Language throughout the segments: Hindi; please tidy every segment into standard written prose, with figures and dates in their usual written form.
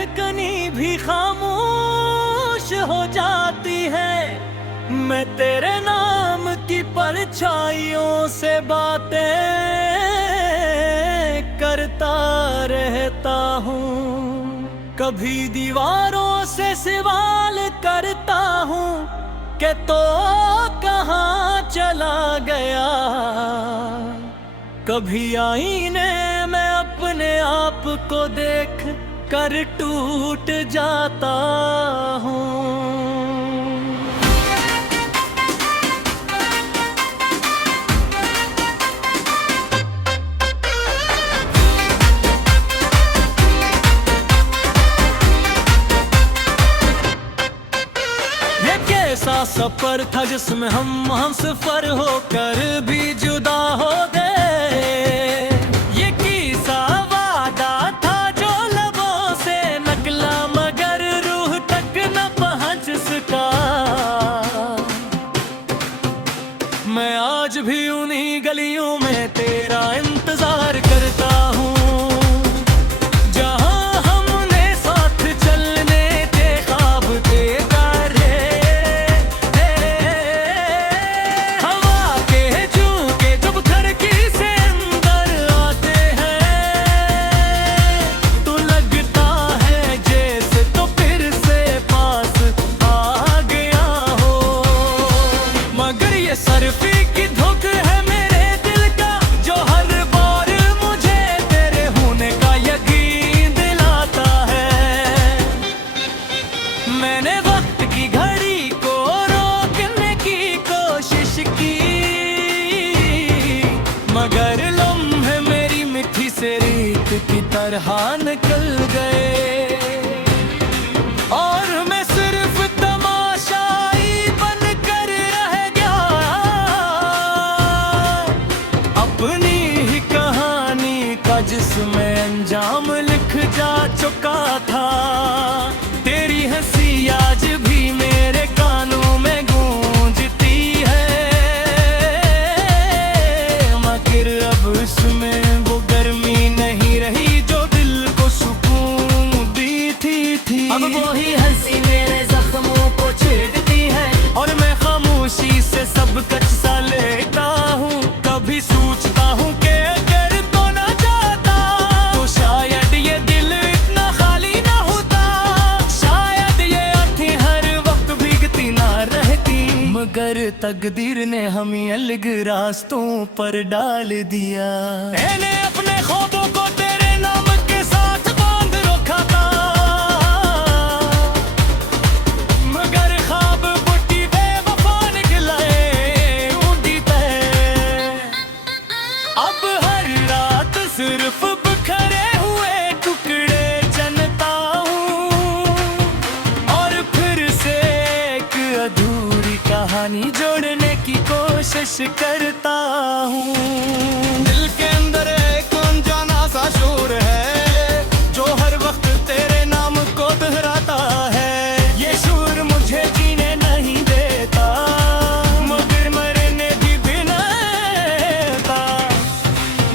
धड़कनी भी खामोश हो जाती है। मैं तेरे नाम की परछाइयों से बातें करता रहता हूँ। कभी दीवारों से सवाल करता हूँ कि तो कहाँ चला गया। कभी आईने में अपने आप को देख कर टूट जाता हूँ। ऐसा सफर था जिसमें हम सफर होकर भी जुदा हो गए। ये किस्सा वादा था जो लबों से निकला मगर रूह तक न पहुंच सका। मैं आज भी उन्हीं गलियों में तेरा इंतजार करता हूँ, मगर लम्हे मेरी मिट्टी से रेत की तरह निकल गए। और मैं सिर्फ तमाशाई बनकर रह गया। अपनी ही कहानी का जिसमें अंजाम लिख जा चुका था। तेरी हंसी आज भी मेरे कानों में गूंजती है, मगर अब उसमें वो गर्मी नहीं रही जो दिल को सुकून दी थी। अब वो ही हंसी मेरे जख्मों को छेड़ती है और मैं खामोशी से सब कच सा लेता हूँ। कभी सोचता हूँ कि अगर तो ना जाता तो शायद ये दिल इतना खाली ना होता। शायद ये आँखें हर वक्त भीगती ना रहती, मगर तकदीर ने हमें अलग रास्तों पर डाल दिया। मैंने अपने ख्वाबों को तेरे नाम के साथ बांध रखा था, मगर ख्वाब बुट्टी बेवफा निकले ऊंधी पे। अब हर रात सिर्फ बिखरे हुए टुकड़े चुनता हूँ और फिर से एक अधूरी कहानी जोड़ने की कोशिश करता हूँ। दिल के अंदर एक अनजाना सा शोर है जो हर वक्त तेरे नाम को दोहराता है। ये शोर मुझे जीने नहीं देता, मगर मरने भी बिना देता।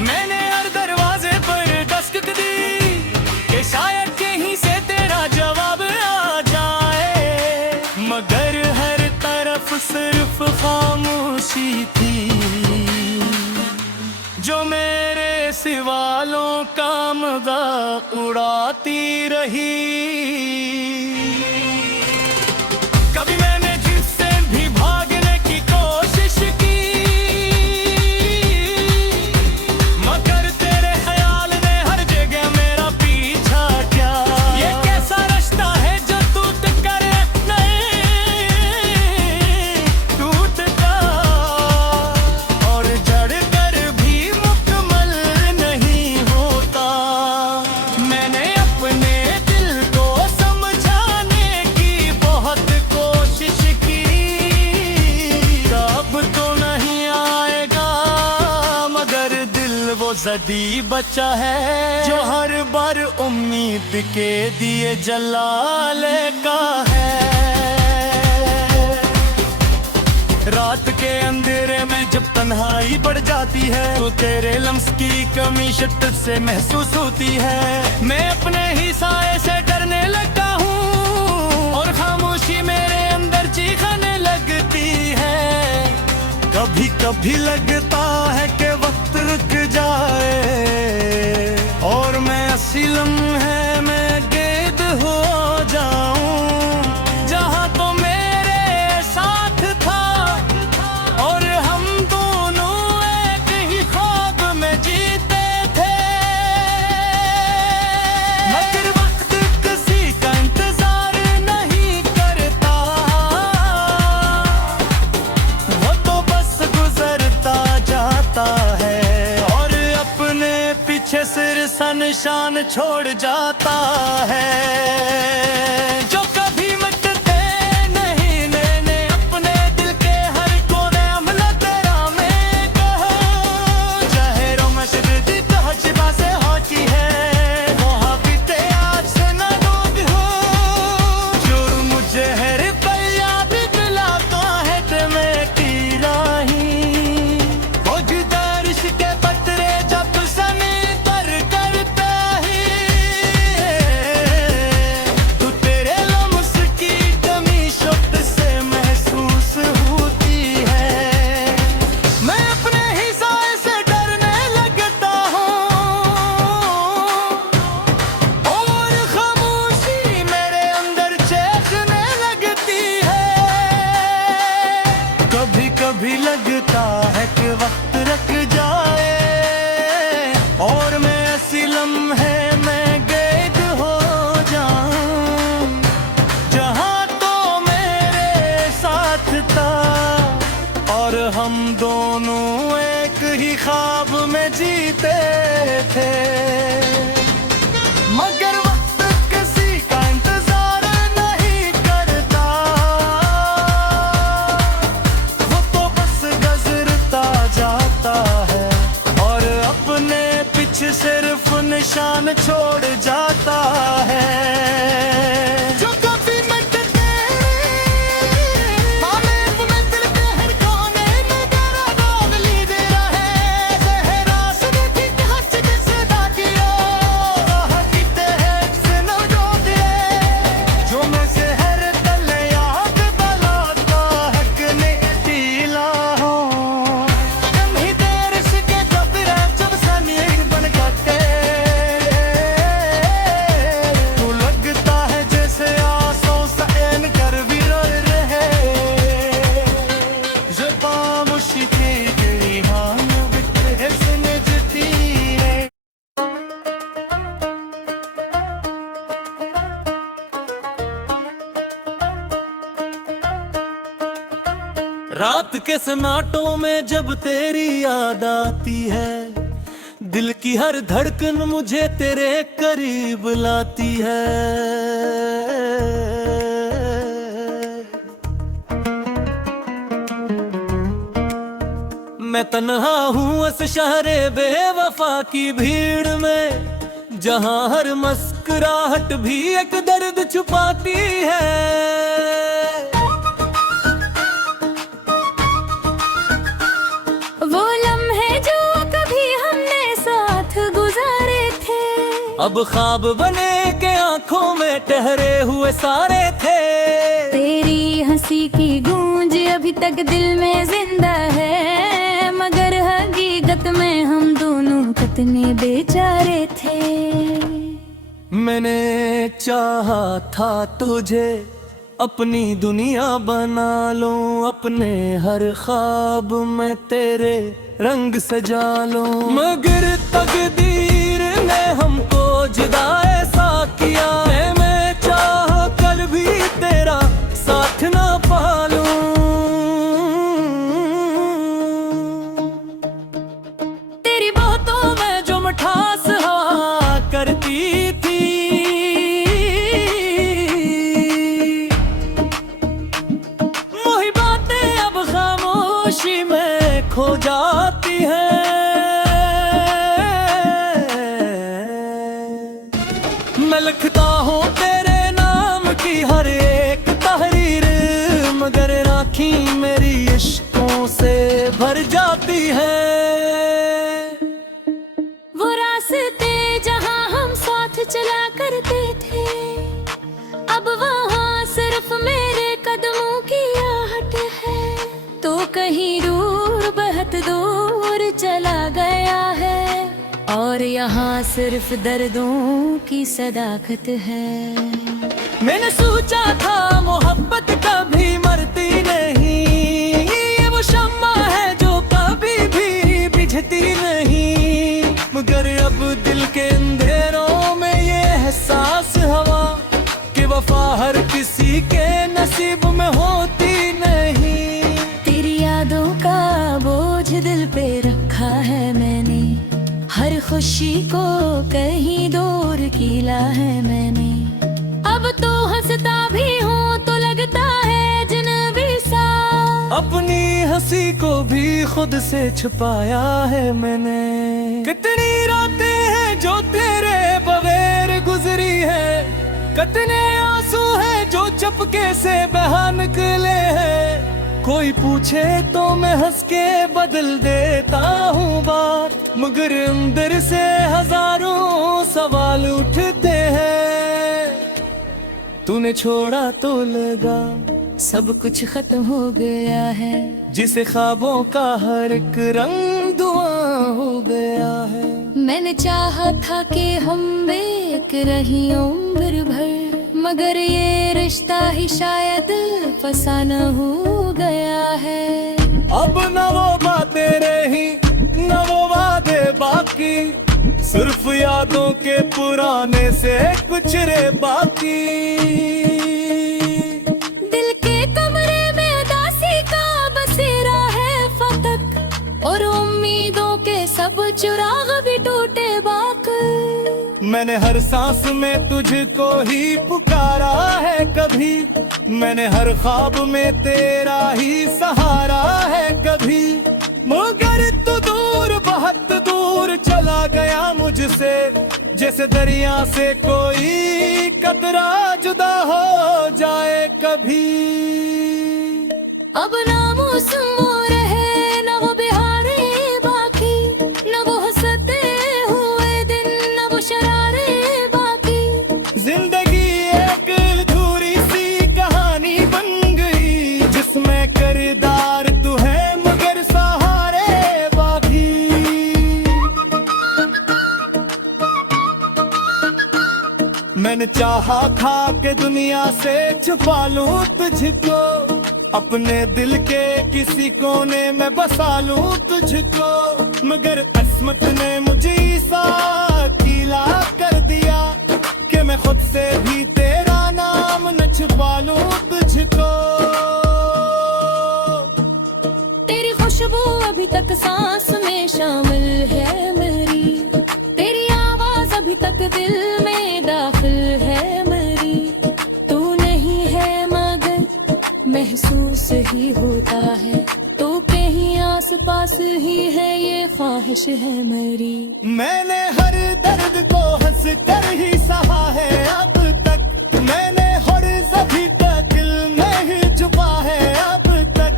मैंने हर दरवाजे पर दस्तक दी कि शायद कहीं से तेरा जवाब आ जाए, मगर हर तरफ सिर्फ खामोशी थी जो मेरे सवालों का मजाक उड़ाती रही। कभी मैंने जिससे भी भागने की कोशिश की, मगर तेरे ख्याल ने हर जगह मेरा पीछा किया। ये कैसा रास्ता है जो टूट कर नहीं टूटता और जड़ कर भी मुकम्मल नहीं होता। मैंने अपने दिल को समझाने की बहुत कोशिश की, अब तो नहीं आएगा, मगर दिल वो जदी बचा है जो हर बार उम्मीद के दिए जला लेता है। रात के अंधेरे में जब तन्हाई बढ़ जाती है तो तेरे लम्स की कमी शिद्दत से महसूस होती है। मैं अपने ही साए से डरने लगता हूँ और खामोशी मेरे अंदर चीखने लगती है। कभी कभी लगता है कि वक्त रुक जाए और मैं असली लम्हे में कैद हो जाऊं, जहां तो मेरे साथ था और हम दोनों एक ही ख्वाब में जीते थे। मगर वक्त किसी का इंतजार नहीं करता, वो तो बस गुजरता जाता है और अपने पीछे सिर सा निशान छोड़ जाता है। जो कभी मिटते नहीं नैने अपने दिल के हर कोने हमला तेरा मैं कहो, जहरों में शिद्दती तहजीबा से होती है वहाँ बीते आज से न डूब हो। जो मुझे हर पल याद दिलाता है ते मैं की राही, वो जुदारिश के पत्रे जब सनी पर करता ही, तू तेरे लम्स की कमी शब्द से महसूस होती है। मैं अपने ही साए से डरने लगता हूँ और खामोशी मेरे अंदर चेखने लगती है। कभी कभी लगता है कि वक्त रुक जाए और मैं ऐसी लम्हे में कैद हो जाऊं, जहां तो मेरे साथ था और हम दोनों एक ही ख्वाब में जीते थे। मगर वक्त किसी का इंतजार नहीं करता, वो तो बस गुजरता जाता है और अपने पीछे सिर्फ निशान छोड़ जाता है। जो कभी मिटते मालिक में दिल के हर कोने में तेरा नाम लीदे रहे, जहरा से देखी हंस के सदा किया वहाँ जीते हैं से न डोबे। जो मैं से हर तल याद बलाता है कि नहीं ढीला हो, कम ही देर से के कबरा जब सनी बन जाते, तो लगता है जैसे आंसू सा एन कर भी रो रहे। जो खामोशी की तेरी हाँ बिखरे से नजती है। रात के सन्नाटों में जब तेरी याद आती है, दिल की हर धड़कन मुझे तेरे करीब लाती है। मैं तन्हा हूँ इस शहरे बेवफा की भीड़ में, जहाँ हर मुस्कुराहट भी एक दर्द छुपाती है। वो लम्हे जो कभी हमने साथ गुजारे थे, अब ख्वाब बने के आंखों में ठहरे हुए सारे थे। तेरी हंसी की गूंज अभी तक दिल में जिंदा है, मगर हकीकत में हम दोनों कितने बेचारे थे। मैंने चाहा था तुझे अपनी दुनिया बना लूं, अपने हर ख्वाब में तेरे रंग सजा लूं, मगर तकदीर ने हमको जुदा ऐसा किया है, मैं चाह कर भी तेरा साथ ना पालूं। तेरी बातों में जो मिठास हुआ करती थी, वही बातें अब खामोशी में खो जाती हैं। चला करते थे, अब वहाँ सिर्फ मेरे कदमों की आहट है। तो कहीं दूर बहुत दूर चला गया है, और यहाँ सिर्फ दर्दों की सदाकत है। मैंने सोचा था मोहब्बत कभी मरती नहीं, ये वो शम्मा है जो कभी भी बुझती नहीं। मगर अब दिल के अंधेरों में ये एहसास हवा कि वफा हर किसी के नसीब में होती नहीं। तेरी यादों का बोझ दिल पे रखा है मैंने, हर खुशी को कहीं दूर किया है मैंने। अब तो हंसता भी हूँ तो लगता है जिन्नबी सा, अपनी हंसी को भी खुद से छुपाया है मैंने। कितनी रातें हैं जो तेरे बगैर गुजरी है, कितने आंसू हैं जो चपके से बहा निकले हैं। कोई पूछे तो मैं हंस के बदल देता हूँ बात, मगर अंदर से हजारों सवाल उठते हैं। तूने छोड़ा तो लगा सब कुछ खत्म हो गया है, जिसे ख्वाबों का हर एक रंग धुआं हो गया है। मैंने चाहा था कि हम एक रही उम्र भर, मगर ये रिश्ता ही शायद फसाना हो गया है। अब न वो बातें रही न वो वादे बाकी, सिर्फ यादों के पुराने से कुछ रे बाकी। दिल के कमरे में उदासी का बसेरा है फकत, और उम्मीदों के सब चिराग भी टूटे बाकी। मैंने हर सांस में तुझको ही पुकारा है कभी, मैंने हर ख्वाब में तेरा ही सहारा है कभी। मगर तू दूर बहुत दूर चला गया मुझसे, जैसे दरिया से कोई कतरा जुदा हो जाए कभी। अब ना मौसम वो रहे न वो बिहारे बाकी, न वो हंसते हुए दिन न वो शरारे बाकी। जिंदगी एक अधूरी सी कहानी बन गई, जिसमें किरदार तू है मगर सहारे बाकी। मैंने चाहा था कि दुनिया से छुपा लूं तुझको, अपने दिल के किसी कोने में बसा लूं तुझको, मगर किस्मत ने मुझे सा गीला कर दिया कि मैं खुद से भी तेरा नाम न छुपा लूं तुझको। तेरी खुशबू अभी तक सांस में शामिल है मेरी, तेरी आवाज अभी तक दिल में दाखिल है मेरी। तू नहीं है मगर महसूस ही होता है, तो कहीं आस पास ही है ये ख्वाहिश है मेरी। मैंने हर दर्द को हंस कर ही सहा है अब तक, मैंने हर जभी तक दिल में ही छुपा है अब तक।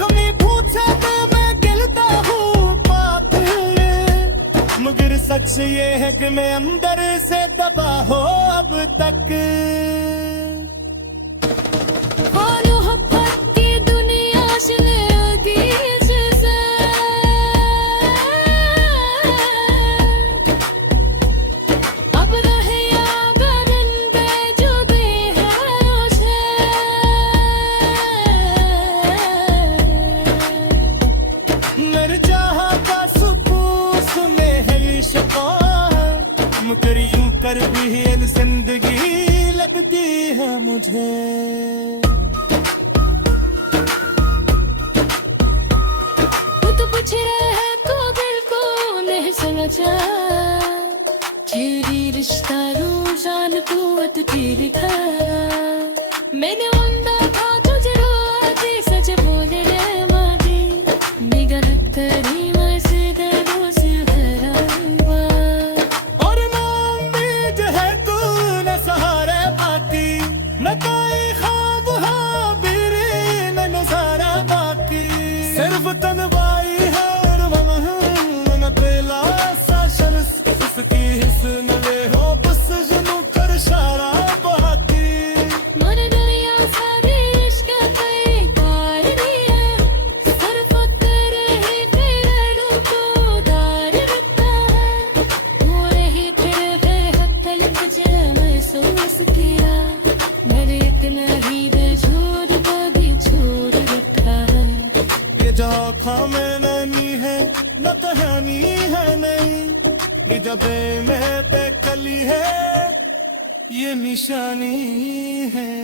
कमी पूछे तो मैं गिलता हूँ बात, मगर सच ये है कि मैं अंदर से तबाह हो अब तक। मगर यूं कर भी जिंदगी लगती है मुझे। तो पूछ रहे हैं तो दिल को नहीं समझा, तेरी रिश्ता रूजान कुवत तेरी खा। मैंने वादा था तुझे रोती सच बोले रे मादी, निगाह तेरी न कोई ख्वाब हाबिरी न नजारा बाकी, सिर्फ तन्हाई है न पेला सा शर्स, उसकी हिस्स न ले हो बस जबे में पे कली है, ये निशानी है।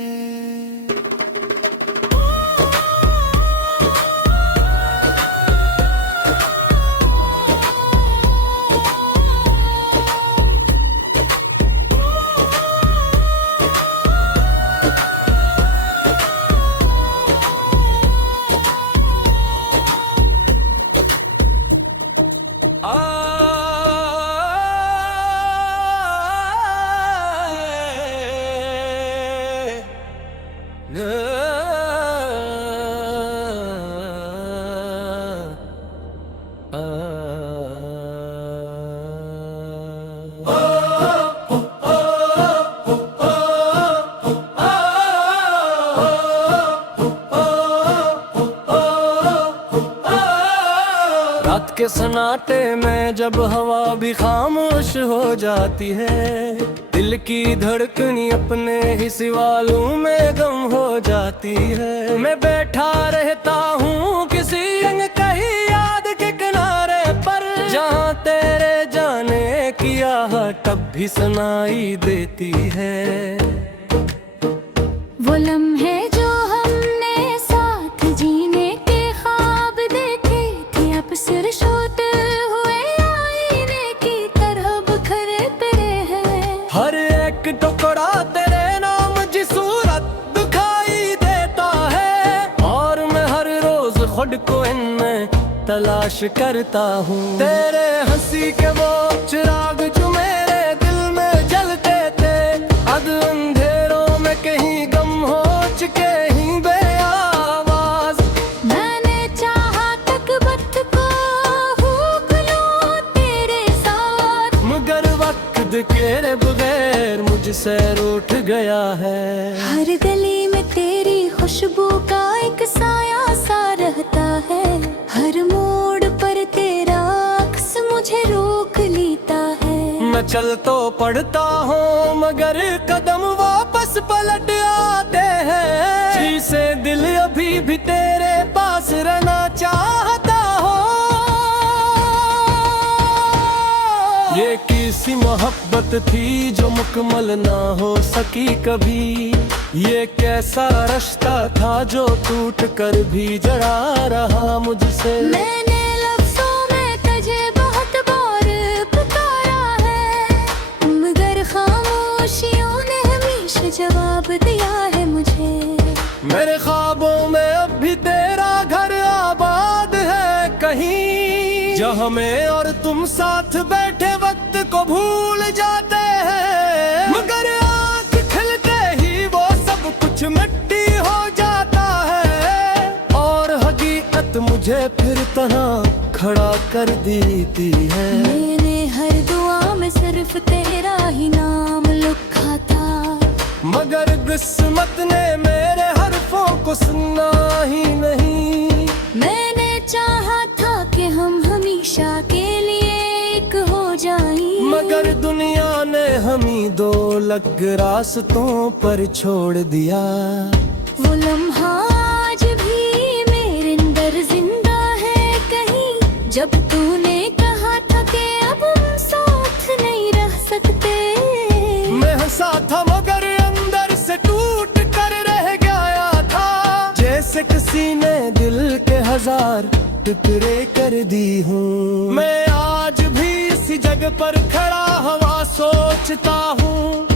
रात के सन्नाटे में जब हवा भी खामोश हो जाती है, दिल की धड़कनी अपने ही सवालों में गम हो जाती है। मैं बैठा रहता हूँ किसी रंग कहीं याद के किनारे पर, जहाँ तेरे जाने की आहट तब भी सुनाई देती है। वो लम्हे जो हमने साथ जीने के ख्वाब देखे थे, अब सिर्फ होते हुए आईने की तरह बिखरे पड़े हैं। हर एक टुकड़ा तेरे नाम की सूरत दिखाई देता है, और मैं हर रोज खुद को इनमें तलाश करता हूँ। तेरे हंसी के वो चिराग जो मेरे दिल में जलते थे, अब अंधेरों में कहीं गम हो चुके ही बेआवाज। मैंने चाहा तकबत को फूंक लूं तेरे साथ, मगर वक्त के बगैर मुझसे रूठ गया है। हर गली में तेरी खुशबू का एक साया सा रहता है, हर मोड़ पर तेरा अक्स मुझे रोक लेता है। मैं चल तो पड़ता हूँ मगर कदम वापस पलट आते हैं, जिसे दिल अभी भी तेरे पास रहना चाहता हो। ये किसी मोहब्बत थी जो मुकम्मल ना हो सकी कभी, ये कैसा रिश्ता था जो टूट कर भी जड़ा रहा मुझसे। मैंने लफ्ज़ों में तुझे बहुत बार पुकारा है, मगर खामोशियों ने हमेशा जवाब दिया है मुझे। मेरे ख्वाबों में अब भी तेरा घर आबाद है कहीं, जहाँ मैं और तुम साथ बैठे वक्त को भूल जाते हैं, मगर आँख खुलते ही वो सब कुछ मिट्टी हो जाता है, और हकीकत मुझे फिर तन्हा खड़ा कर देती है। मैंने हर दुआ में सिर्फ तेरा ही नाम लिखा था, मगर किस्मत ने मेरे हरफों को सुना ही नहीं। मैंने चाहा था कि हम हमेशा के लिए एक हो जाएं, मगर दुनिया ने हमी दो अलग रास्तों पर छोड़ दिया। वो लम्हा आज भी मेरे अंदर जिंदा है कहीं, जब तूने कहा था कि अब हम साथ नहीं रह सकते। मैं हंसा था मगर अंदर से टूट कर रह गया था, जैसे किसी ने दिल के हजार टुकड़े कर दी हूँ। मैं आज भी इसी जगह पर खड़ा हवा सोचता हूँ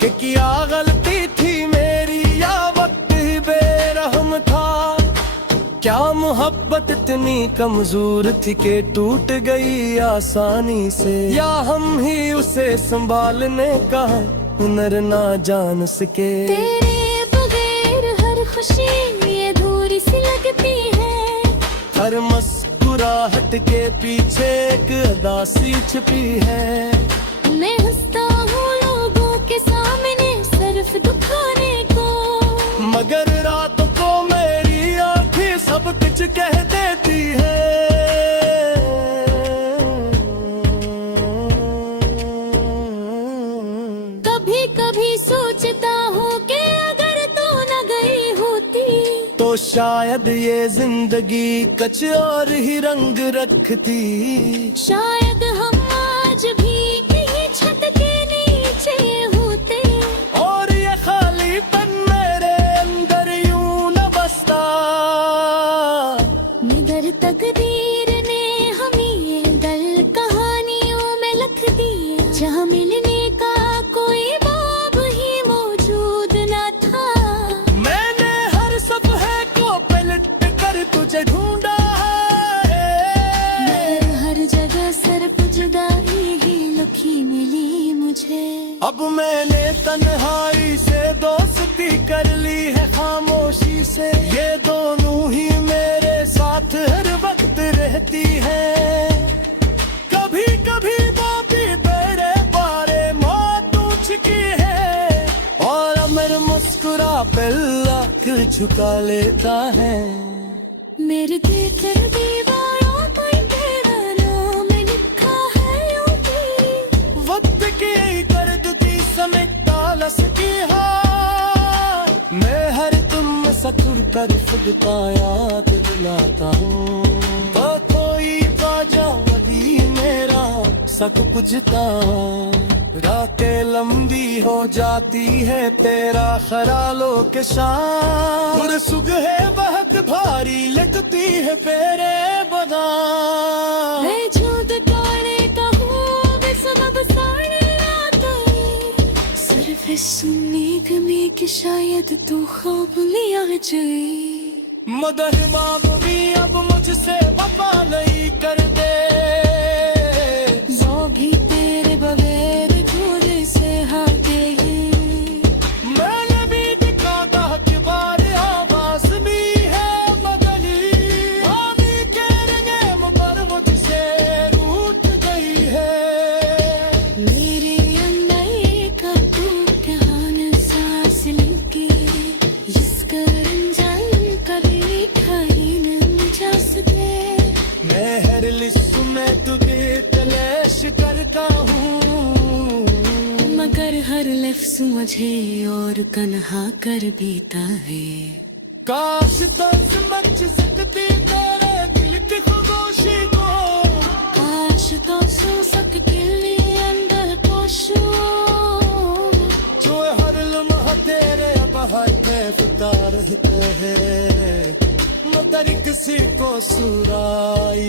कि क्या गलती थी मेरी या वक्त ही बेरहम था। क्या मोहब्बत इतनी कमजोर थी कि टूट गई आसानी से, या हम ही उसे संभालने का हुनर ना जान सके। तेरे बगैर हर खुशी ये अधूरी सी लगती है, हर मुस्कुराहट के पीछे एक अदा सी छिपी है। मैं हंसता हूँ लोगों के सामने सिर्फ दिखाने को, मगर रात को मेरी आँखें सब कुछ कह देती है। कभी कभी सोचता हूँ कि अगर तू न गई होती, तो शायद ये जिंदगी कुछ और ही रंग रखती। शायद हम आज भी मुझे। अब मैंने तन्हाई से दोस्ती कर ली है खामोशी से, ये दोनों ही मेरे साथ हर वक्त रहती है। कभी कभी वो भी मेरे बारे मौत की है, और अमर मुस्कुरा पल्ला दिल झुका लेता है। मेरे दिल कर दीवारों पर तेरा नाम लिखा है यूं भी। वक्त की गर्द की समेटता लसकी हाँ, मैं हर तुम सकुर कर खुदता याद दिलाता हूँ। तो कोई बाजा वही मेरा सक बुझता, रातें लंबी हो जाती है तेरा ख्यालों के शाम, और सुबह बहुत भारी लगती है तेरे बना। मैं झूठ तोड़ने का हूँ बेसबब सारे रात आई, सिर्फ इस उम्मीद में कि शायद तू ख्वाब लिया जाए। मदर बाप भी अब मुझसे वफा नहीं कर दे, वो भी तेरे बगैर दूर से हाथे। मैंने भी दिखा था कि बार आवाज भी है बदली, पानी के रंगे मगर मुझसे रूठ गई है। मेरे अंदर एक तूफान सांस लेके, जिसका रंजन कभी खाई न जा सके। मैं हर लिस्सु में तुझे तलाश करता हूँ, मगर हर लफ्ज मुझे और कन्हा कर देता है। काश तो समझ सकती तेरे दिल की खामोशी को, काश तो सो सकते अंदर पोशो, जो हर लम्हा तेरे बाहर कैफ रहते हैं, मगर किसी को सुराई